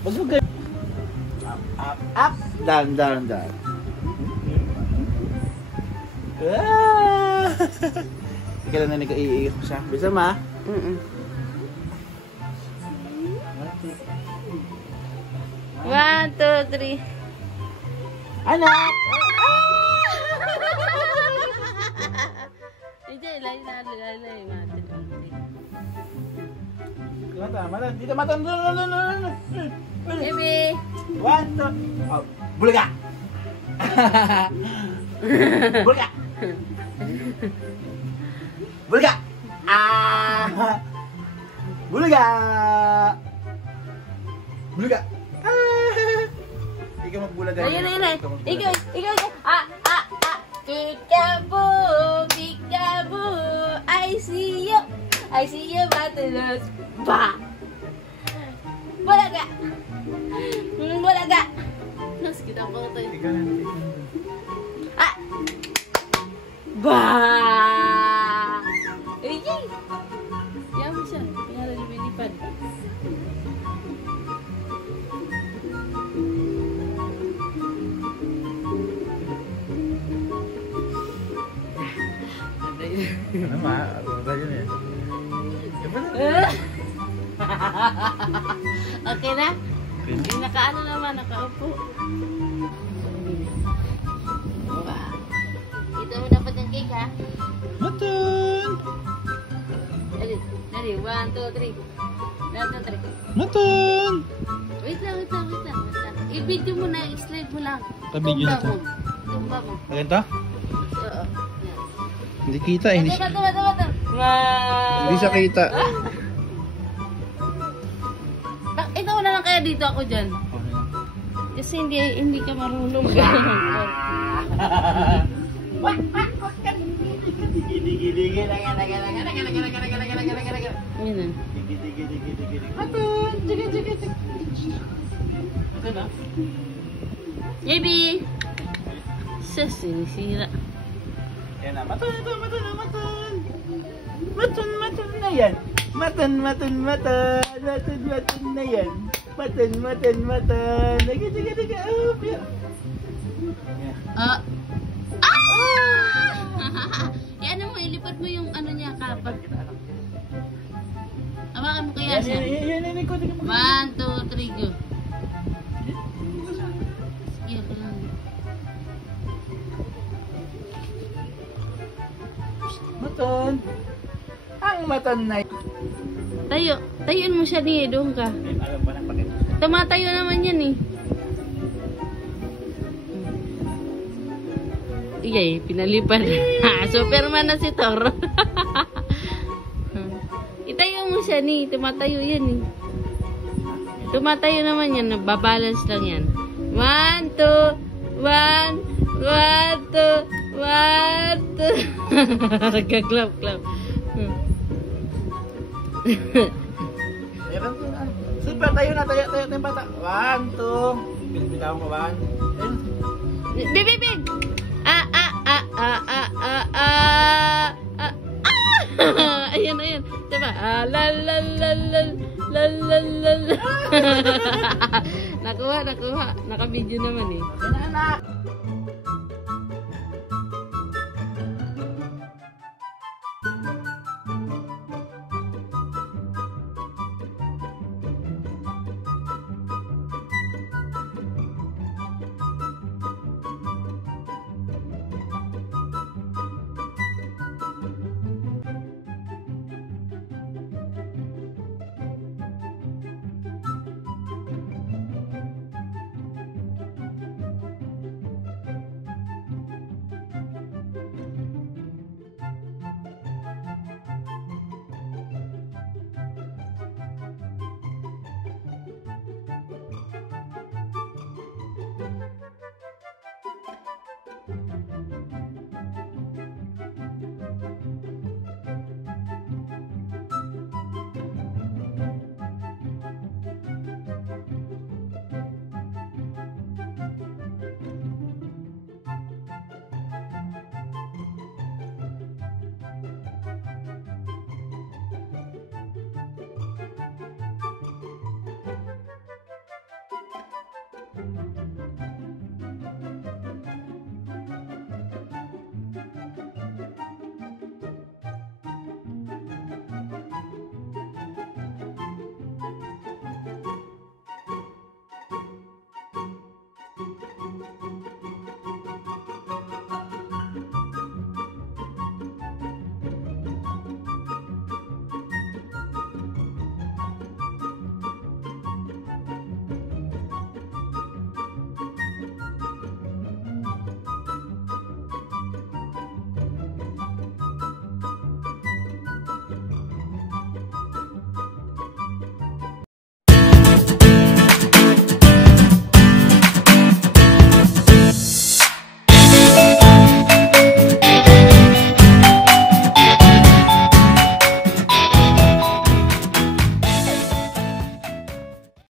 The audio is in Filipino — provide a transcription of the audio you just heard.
Wag mo ganyan. Up. Down. Ika lang na nag-iiyak siya. Bisa ma? One, two, three. Anak! Hindi, lain natin. Mata. Dito mata. Baby! 1, 2. Oh, bulaga! Bulaga! Bulaga! Bulaga! Bulaga! Ikaw magbulaga. Ayun. Ikaw. Peekaboo. I see you, Matulog. Ba! Bulaga! Nas, kita ko ito. Ba! Iyay! Yan mo siya. Pinala lumilipad. Ano ma? Ano ba yun eh? Okay na? Hindi nakaano naman, nakaupo. Kita mo dapat yung cake ha? Matan! Dali, 1, 2, 3. 1, 2, 3. Matan! Wait lang. I-video mo na, i-slide mo lang. Pa-video na to. Tumba mo. Maganda? Oo. Hindi kita eh. Bato. Hindi siya kita. Ikaw na lang kaya dito ako dyan. Kasi hindi ka marunong. Baby! Sus, sinisira. Yan na, matan na yan. Matan na yan. Matan. Tiga. Yan mo, ilipat mo yung ano niya kapag. Awakan mo kaya siya. Yan ko. 1, 2, 3, go. Sige, ako lang. Matan. Ang matan na yan. Tayuin mo siya niya, doon ka. Tumatayo naman yan eh. Iyay, pinalipad. Superman na si Thor. Itayo mo siya ni, tumatayo yan eh. Tumatayo naman yan, babalance lang yan. 1, 2, 1, 2. Nagka-clap. Super, tayo na yung bata. 1, 2. Bitawan ko 1. Big. Ayan. Diba? Nakuha. Naka-video naman eh. Yan na, anak.